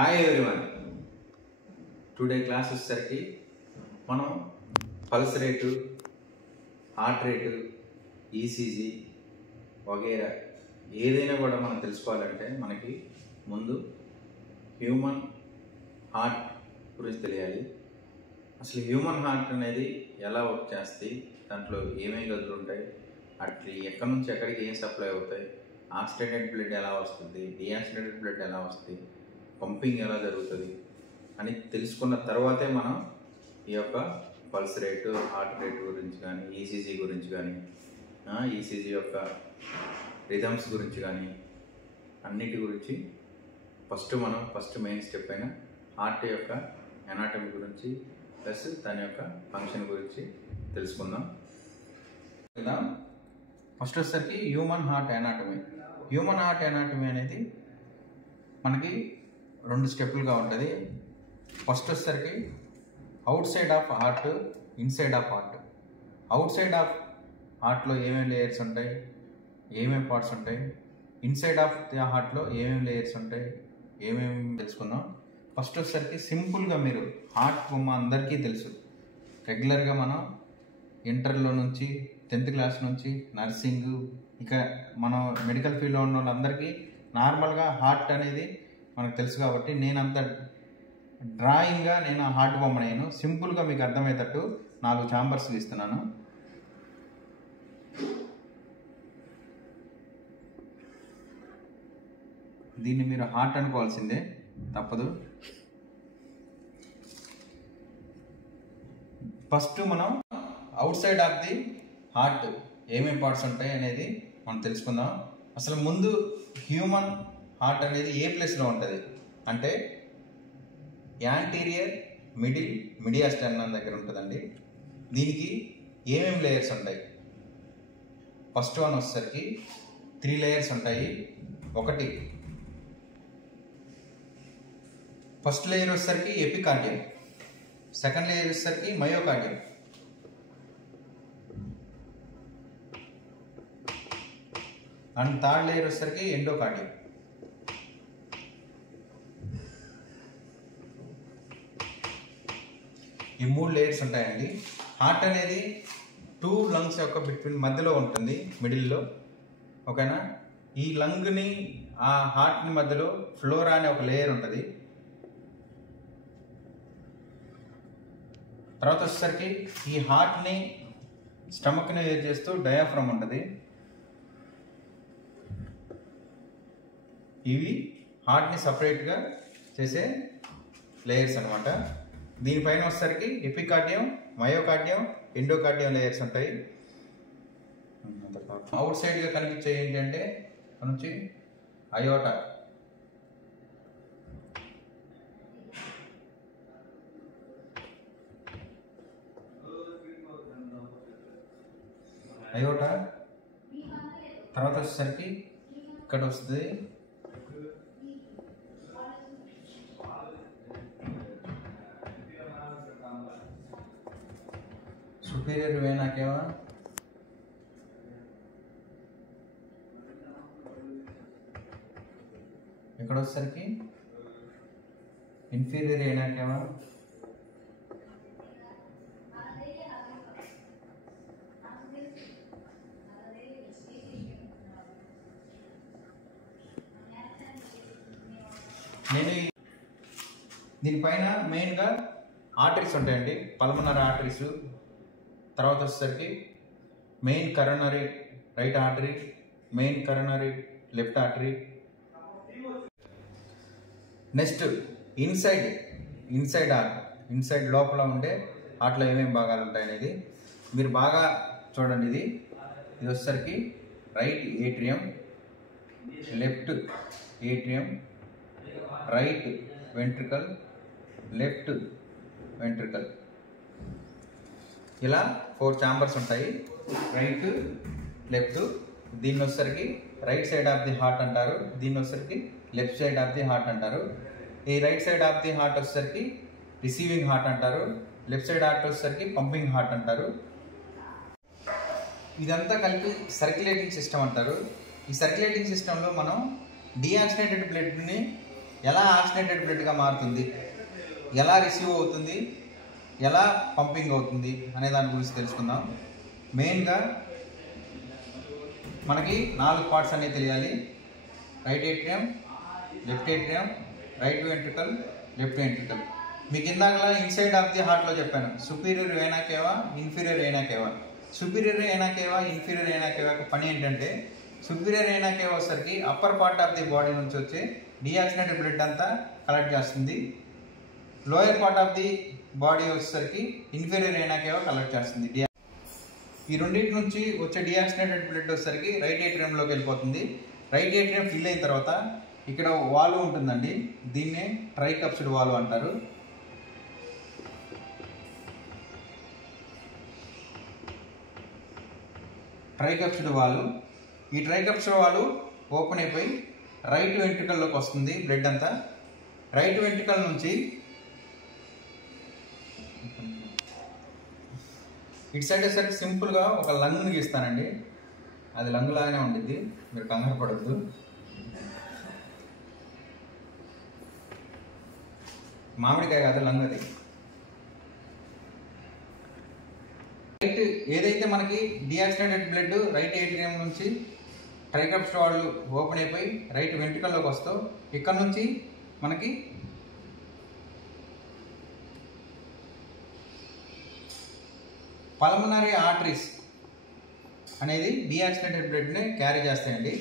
Hi everyone. Today class వచ్చేసరికి మనం pulse rate, heart rate, ECG వగేరా ఏదైనా కూడా మనం తెలుసుకోవాలంటే మనకి ముందు హ్యూమన్ హార్ట్ గురించి తెలియాలి. అసలు హ్యూమన్ హార్ట్ అనేది ఎలా వర్క్ చేస్తాయి, దాంట్లో ఏమేమి గదులు ఉంటాయి, అట్లా ఎక్కడి నుంచి ఎక్కడికి ఏం సప్లై అవుతాయి, ఆక్సిడేటెడ్ బ్లడ్ ఎలా వస్తుంది, డియాక్సిడేటెడ్ బ్లడ్ ఎలా వస్తుంది, పంపింగ్ ఎలా జరుగుతుంది అని తెలుసుకున్న తర్వాతే మనం ఈ యొక్క పల్స్ రేటు, హార్ట్ రేటు గురించి కానీ, ఈసీజీ గురించి కానీ, ఈసీజీ యొక్క రిథమ్స్ గురించి కానీ అన్నిటి గురించి ఫస్ట్ మెయిన్ స్టెప్ అయిన హార్ట్ యొక్క ఎనాటమీ గురించి ప్లస్ దాని యొక్క ఫంక్షన్ గురించి తెలుసుకుందాం. ఫస్ట్ వచ్చేసరికి human heart anatomy. Human heart anatomy అనేది మనకి 2 స్టెప్పులుగా ఉంటుంది. ఫస్ట్ వచ్చేసరికి out side of heart, inside of heart. Out side of హార్ట్లో ఏమేమి లేయర్స్ ఉంటాయి, ఏమేమి పార్ట్స్ ఉంటాయి, ఇన్సైడ్ ఆఫ్ ది హార్ట్లో ఏమేమి లేయర్స్ ఉంటాయి, ఏమేమి తెలుసుకుందాం. ఫస్ట్ వచ్చేసరికి సింపుల్గా మీరు హార్ట్ బొమ్మ అందరికీ తెలుసు. రెగ్యులర్గా మనం ఇంటర్లో నుంచి 10th క్లాస్ నుంచి నర్సింగ్, ఇక మనం మెడికల్ ఫీల్డ్లో ఉన్న వాళ్ళందరికీ నార్మల్గా హార్ట్ అనేది మనకు తెలుసు. కాబట్టి నేనంత డ్రాయింగ్గా నేను హార్ట్ బొమ్మ నేను సింపుల్గా మీకు అర్థమయ్యేటట్టు 4 ఛాంబర్స్ ఇస్తున్నాను. దీన్ని మీరు హార్ట్ అనుకోవాల్సిందే, తప్పదు. ఫస్ట్ మనం out side of the heart ఏమేమి పార్ట్స్ ఉంటాయి అనేది మనం తెలుసుకుందాం. అసలు ముందు హ్యూమన్ హార్ట్ అనేది ఏ ప్లేస్లో ఉంటుంది అంటే యాంటీరియర్ మిడిల్ మిడియాస్టర్నమ్ దగ్గర ఉంటుందండి. దీనికి ఏమేమి లేయర్స్ ఉంటాయి? ఫస్ట్ వన్ వచ్చేసరికి 3 లేయర్స్ ఉంటాయి. ఒకటి ఫస్ట్ లేయర్ వచ్చేసరికి ఎపికార్డియం, సెకండ్ లేయర్ వచ్చేసరికి మయోకార్డియం, అండ్ థర్డ్ లేయర్ వచ్చేసరికి ఎండోకార్డియం. ఈ 3 లేయర్స్ ఉంటాయండి. హార్ట్ అనేది 2 లంగ్స్ యొక్క బిట్వీన్ మధ్యలో ఉంటుంది, మిడిల్లో. ఓకేనా? ఈ లంగ్ని ఆ హార్ట్ని మధ్యలో ఫ్లోరా అనే ఒక లేయర్ ఉంటుంది. తర్వాత వచ్చేసరికి ఈ హార్ట్ని స్టమక్ని యూజ్ చేస్తూ డయాఫ్రమ్ ఉంటుంది. ఇవి హార్ట్ని సపరేట్గా చేసే లేయర్స్ అనమాట. దీనిపైన వచ్చేసరికి ఎపికార్డియం, మయోకార్డియం, ఎండోకార్డియం లేయర్స్ ఉంటాయి. అవుట్ సైడ్గా కనిపించే ఏంటంటే నుంచి అయోటా, తర్వాత వచ్చేసరికి ఇక్కడ వస్తుంది సుపీరియర్ వేనా కేవా, ఇక్కడ వచ్చేసరికి ఇన్ఫీరియర్ వేనా కేవా, నేను దీనిపైన మెయిన్గా ఆర్టరీస్ ఉంటాయండి, పల్మనరీ ఆర్టరీస్. తర్వాత వచ్చేసరికి main coronary right artery, main coronary left artery. Next inside heart, inside లోపల ఉండే హార్ట్లో ఏమేమి భాగాలు ఉంటాయి అనేది మీరు బాగా చూడండి. ఇది వచ్చేసరికి right atrium, left atrium, right ventricle, left ventricle. ఇలా 4 ఛాంబర్స్ ఉంటాయి, రైట్ లెఫ్ట్. దీన్ని వచ్చేసరికి right side of the heart అంటారు, దీన్ని వచ్చేసరికి left side of the heart అంటారు. ఈ right side of the heart వచ్చేసరికి రిసీవింగ్ హార్ట్ అంటారు, లెఫ్ట్ సైడ్ హార్ట్ వచ్చేసరికి పంపింగ్ హార్ట్ అంటారు. ఇదంతా కలిపి సర్క్యులేటింగ్ సిస్టమ్ అంటారు. ఈ సర్క్యులేటింగ్ సిస్టంలో మనం డియాక్సిడేటెడ్ బ్లడ్ని ఎలా ఆక్సినేటెడ్ బ్లడ్గా మారుతుంది, ఎలా రిసీవ్ అవుతుంది, ఎలా పంపింగ్ అవుతుంది అనే దాని గురించి తెలుసుకుందాం. మెయిన్గా మనకి 4 పార్ట్స్ అనేవి తెలియాలి. Right atrium, left atrium, right ventricle, left ventricle. మీకు ఇందాక ఇన్సైడ్ ఆఫ్ ది హార్ట్లో చెప్పాను, సుపీరియర్ వేనా కేవా, ఇన్ఫీరియర్ వేనా కేవా. సుపీరియర్ వేనా కేవా, ఇన్ఫీరియర్ వేనా కేవా పని ఏంటంటే, సుపీరియర్ వేనా కేవా వచ్చేసరికి upper part of the body నుంచి వచ్చే డియాక్సినేటెడ్ బ్లడ్ అంతా కలెక్ట్ చేస్తుంది. Lower part of the body వచ్చేసరికి ఇన్ఫీరియర్ వేనా కేవా కలెక్ట్ చేస్తుంది. ఈ రెండింటి నుంచి వచ్చే డియాక్సినేటెడ్ బ్లడ్ వచ్చేసరికి రైట్ ఏట్రియంలోకి వెళ్ళిపోతుంది. రైట్ ఏట్రియం ఫిల్ అయిన తర్వాత ఇక్కడ వాల్వ్ ఉంటుందండి, దీన్నే ట్రైకప్సిడ్ వాల్వ్ అంటారు. ట్రైకప్సిడ్ వాల్వ్, ఈ ట్రైకప్సిడ్ వాల్వ్ ఓపెన్ అయిపోయి రైట్ వెంట్రికల్లోకి వస్తుంది బ్లడ్ అంతా. రైట్ వెంట్రికల్ నుంచి ఇటు సైడ్ వచ్చేసరికి సింపుల్గా ఒక లంగ్ని గీస్తానండి. అది లంగ్ లాగానే ఉంటుంది, మీరు కంగారు పడద్దు. మామిడికాయ కాదు, లంగ్ అది. రైట్ ఏదైతే మనకి డియాక్సినేటెడ్ బ్లడ్ రైట్ ఏట్రియం నుంచి ట్రైకప్సిడ్ వాల్వ్ ఓపెన్ అయిపోయి రైట్ వెంట్రికల్లోకి వస్తూ ఇక్కడ నుంచి మనకి పల్మనరీ ఆర్టరీస్ అనేది డియాక్సినేటెడ్ బ్లడ్ని క్యారీ చేస్తాయండి.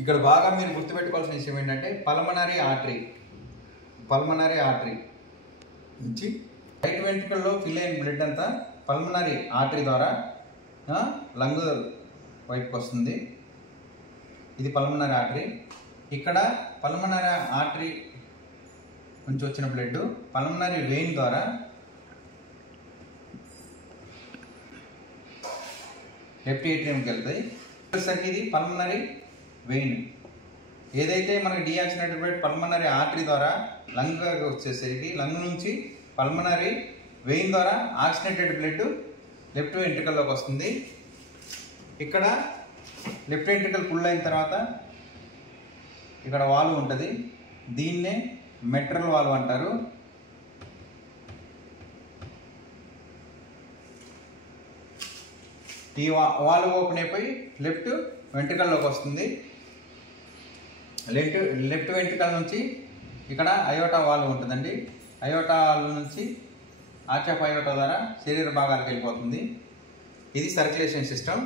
ఇక్కడ బాగా మీరు గుర్తుపెట్టుకోవాల్సిన విషయం ఏంటంటే, పల్మనరీ ఆర్టరీ నుంచి రైట్ వెంట్రికల్లో ఫిల్ అయిన బ్లడ్ అంతా పల్మనరీ ఆర్టరీ ద్వారా లంగ్ వైపుకి వస్తుంది. ఇది పల్మనరీ ఆర్టరీ. ఇక్కడ పల్మనరీ ఆర్టరీ నుంచి వచ్చిన బ్లడ్ పల్మనరీ వెయిన్ ద్వారా లెఫ్ట్ ఏట్రియంకి వెళ్తాయి. ఇది పల్మనరీ వెయిన్. ఏదైతే మనకి డియాక్సినేటెడ్ బ్లడ్ పల్మనరీ ఆర్టరీ ద్వారా లంగ్ వచ్చేసరికి లంగ్ నుంచి పల్మనరీ వెయిన్ ద్వారా ఆక్సినేటెడ్ బ్లడ్ లెఫ్ట్ వెంట్రికల్లోకి వస్తుంది. ఇక్కడ లెఫ్ట్ వెంట్రికల్ ఫుల్ అయిన తర్వాత ఇక్కడ వాల్వ్ ఉంటుంది, దీన్నే మెట్రల్ వాల్వ్ అంటారు. ఈ వాల్వ్ ఓపెన్ అయిపోయి లెఫ్ట్ వెంట్రికల్లోకి వస్తుంది. లెఫ్ట్ వెంట్రికల్ నుంచి ఇక్కడ అయోటా వాల్వ్ ఉంటుందండి. అయోటా వాల్వ్ నుంచి ఆర్చ్ ఆఫ్ అయోటా ద్వారా శరీర భాగాలకు వెళ్ళిపోతుంది. ఇది సర్క్యులేషన్ సిస్టమ్.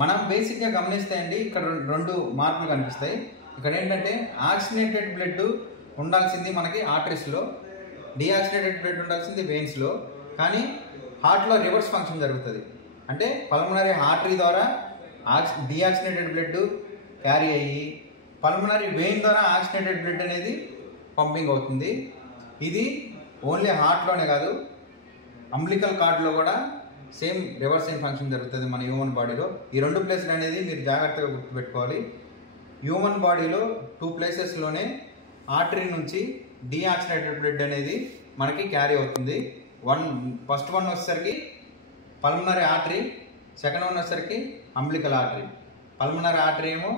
మనం బేసిక్గా గమనిస్తే అండి, ఇక్కడ 2 మార్పులు కనిపిస్తాయి. ఇక్కడ ఏంటంటే ఆక్సినేటెడ్ బ్లడ్ ఉండాల్సింది మనకి ఆర్టరీస్లో, డియాక్సినేటెడ్ బ్లడ్ ఉండాల్సింది వెయిన్స్లో. కానీ హార్ట్లో రివర్స్ ఫంక్షన్ జరుగుతుంది. అంటే పల్మనరీ ఆర్టరీ ద్వారా డియాక్సినేటెడ్ బ్లడ్ క్యారీ అయ్యి పల్మనరీ వెయిన్ ద్వారా ఆక్సినేటెడ్ బ్లడ్ అనేది పంపింగ్ అవుతుంది. ఇది ఓన్లీ హార్ట్లోనే కాదు, అంబ్లికల్ కార్డ్లో కూడా సేమ్ రివర్సింగ్ ఫంక్షన్ జరుగుతుంది మన హ్యూమన్ బాడీలో. ఈ 2 ప్లేస్లు అనేది మీరు జాగ్రత్తగా గుర్తుపెట్టుకోవాలి. హ్యూమన్ బాడీలో 2 ప్లేసెస్లోనే ఆర్టరీ నుంచి డియాక్సినేటెడ్ బ్లడ్ అనేది మనకి క్యారీ అవుతుంది. ఫస్ట్ వన్ వచ్చేసరికి పల్మనరీ ఆర్టరీ, సెకండ్ వన్ వచ్చేసరికి అంబ్లికల్ ఆర్టరీ. పల్మనరీ ఆర్టరీ ఏమో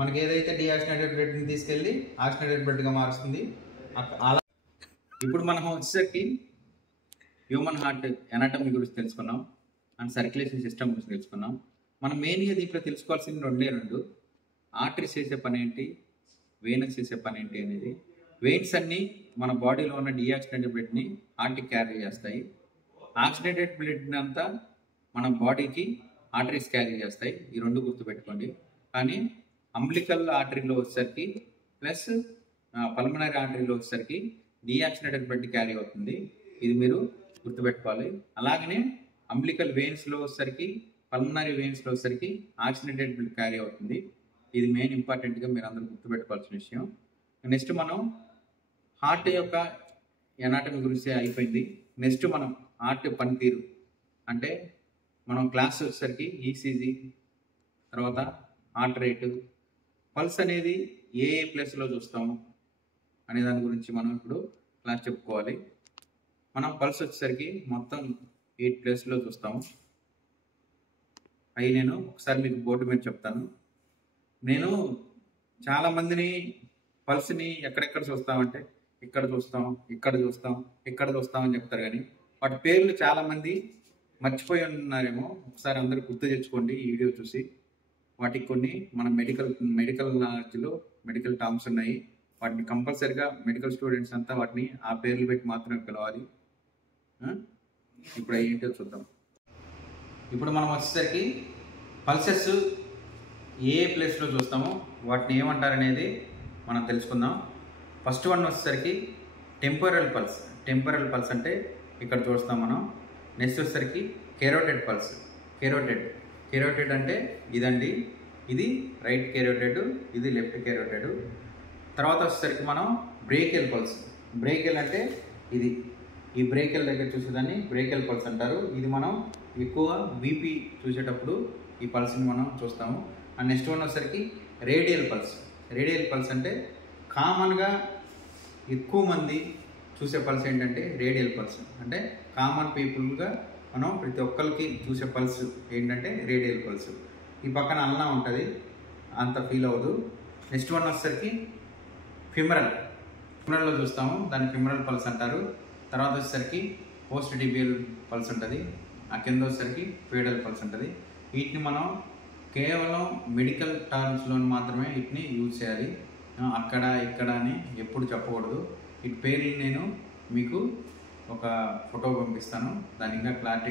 మనకి ఏదైతే డియాక్సినేటెడ్ బ్లడ్ని తీసుకెళ్ళి ఆక్సినేటెడ్ బ్లడ్గా మారుస్తుంది. అలా ఇప్పుడు మనం వచ్చేసరికి హ్యూమన్ హార్ట్ ఎనాటమీ గురించి తెలుసుకున్నాం అండ్ సర్క్యులేషన్ సిస్టమ్ గురించి తెలుసుకున్నాం. మనం మెయిన్గా దీంట్లో తెలుసుకోవాల్సింది 2 ఆర్టరీస్ చేసే పని ఏంటి, వెయిన్స్ చేసే పని ఏంటి అనేది. వెయిన్స్ అన్నీ మన బాడీలో ఉన్న డియాక్సినేటెడ్ బ్లడ్ని హార్ట్కి క్యారీ చేస్తాయి. ఆక్సినేటెడ్ బ్లడ్ని అంతా మన బాడీకి ఆర్టరీస్ క్యారీ చేస్తాయి. ఈ 2 గుర్తుపెట్టుకోండి. కానీ అంబ్లికల్ ఆర్టరీలో వచ్చేసరికి ప్లస్ పల్మనరీ ఆర్టరీలో వచ్చేసరికి డియాక్సినేటెడ్ బ్లడ్ క్యారీ అవుతుంది. ఇది మీరు గుర్తుపెట్టుకోవాలి. అలాగనే అంబ్లికల్ వెయిన్స్లో వచ్చేసరికి పల్మనరీ వెయిన్స్లో వచ్చేసరికి ఆక్సినేటెడ్ బ్లడ్ క్యారీ అవుతుంది. ఇది మెయిన్ ఇంపార్టెంట్గా మీరు అందరూ గుర్తుపెట్టుకోవాల్సిన విషయం. నెక్స్ట్ మనం హార్ట్ యొక్క ఎనాటమీ గురించి అయిపోయింది. నెక్స్ట్ మనం హార్ట్ పనితీరు అంటే మనం క్లాస్ వచ్చేసరికి ఈసీజీ, తర్వాత హార్ట్ రేటు, పల్స్ అనేది ఏ ప్లేస్లో చూస్తాము అనే దాని గురించి మనం ఇప్పుడు క్లాస్ చెప్పుకోవాలి. మనం పల్స్ వచ్చేసరికి మొత్తం 8 ప్లేస్లో చూస్తాము. అవి నేను ఒకసారి మీకు బోర్డు మీద చెప్తాను. నేను చాలా మందిని పల్స్ని ఎక్కడెక్కడ చూస్తామంటే ఇక్కడ చూస్తాం, ఇక్కడ చూస్తాం, ఇక్కడ చూస్తాం అని చెప్తారు, కానీ వాటి పేర్లు చాలా మంది మర్చిపోయి ఉన్నారేమో. ఒకసారి అందరూ గుర్తు తెచ్చుకోండి ఈ వీడియో చూసి. వాటికి కొన్ని మన మెడికల్ నాలెడ్జ్లో మెడికల్ టర్మ్స్ ఉన్నాయి. వాటిని కంపల్సరిగా మెడికల్ స్టూడెంట్స్ అంతా వాటిని ఆ పేర్లు పెట్టి మాత్రమే పిలవాలి. ఇప్పుడు ఏంటో చూద్దాం. ఇప్పుడు మనం వచ్చేసరికి పల్సెస్ ఏ ప్లేస్లో చూస్తామో వాటిని ఏమంటారనేది మనం తెలుసుకుందాం. ఫస్ట్ వన్ వచ్చేసరికి టెంపరల్ పల్స్. టెంపరల్ పల్స్ అంటే ఇక్కడ చూస్తాం మనం. నెక్స్ట్ వచ్చేసరికి కెరోటెడ్ పల్స్. కెరోటెడ్ అంటే ఇదండి, ఇది రైట్ కెరోటెడ్, ఇది లెఫ్ట్ కెరోటెడ్. తర్వాత వచ్చేసరికి మనం బ్రేకియల్ పల్స్. బ్రేకియల్ అంటే ఇది, ఈ బ్రేకియల్ దగ్గర చూసేదాన్ని బ్రేకియల్ పల్స్ అంటారు. ఇది మనం ఎక్కువ బీపీ చూసేటప్పుడు ఈ పల్స్ని మనం చూస్తాము. అండ్ నెక్స్ట్ వన్ వచ్చేసరికి రేడియల్ పల్స్. రేడియల్ పల్స్ అంటే కామన్గా ఎక్కువ మంది చూసే పల్స్ ఏంటంటే రేడియల్ పల్స్. అంటే కామన్ పీపుల్గా మనం ప్రతి ఒక్కరికి చూసే పల్స్ ఏంటంటే రేడియల్ పల్స్. ఈ పక్కన అల్లా ఉంటుంది, అంత ఫీల్ అవ్వదు. నెక్స్ట్ వన్ వచ్చేసరికి ఫిమరల్లో చూస్తాము, దాన్ని ఫిమరల్ పల్స్ అంటారు. తర్వాత వచ్చేసరికి పోస్ట్ టిబియల్ పల్స్ ఉంటుంది, ఆ కింద వచ్చేసరికి ఫేడల్ పల్స్ ఉంటుంది. వీటిని మనం కేవలం మెడికల్ టర్మ్స్లో మాత్రమే వీటిని యూజ్ చేయాలి. అక్కడ ఇక్కడ అని ఎప్పుడు చెప్పకూడదు. వీటి పేర్లు నేను మీకు ఒక ఫోటో పంపిస్తాను, దాని ఇంకా క్లారిటీ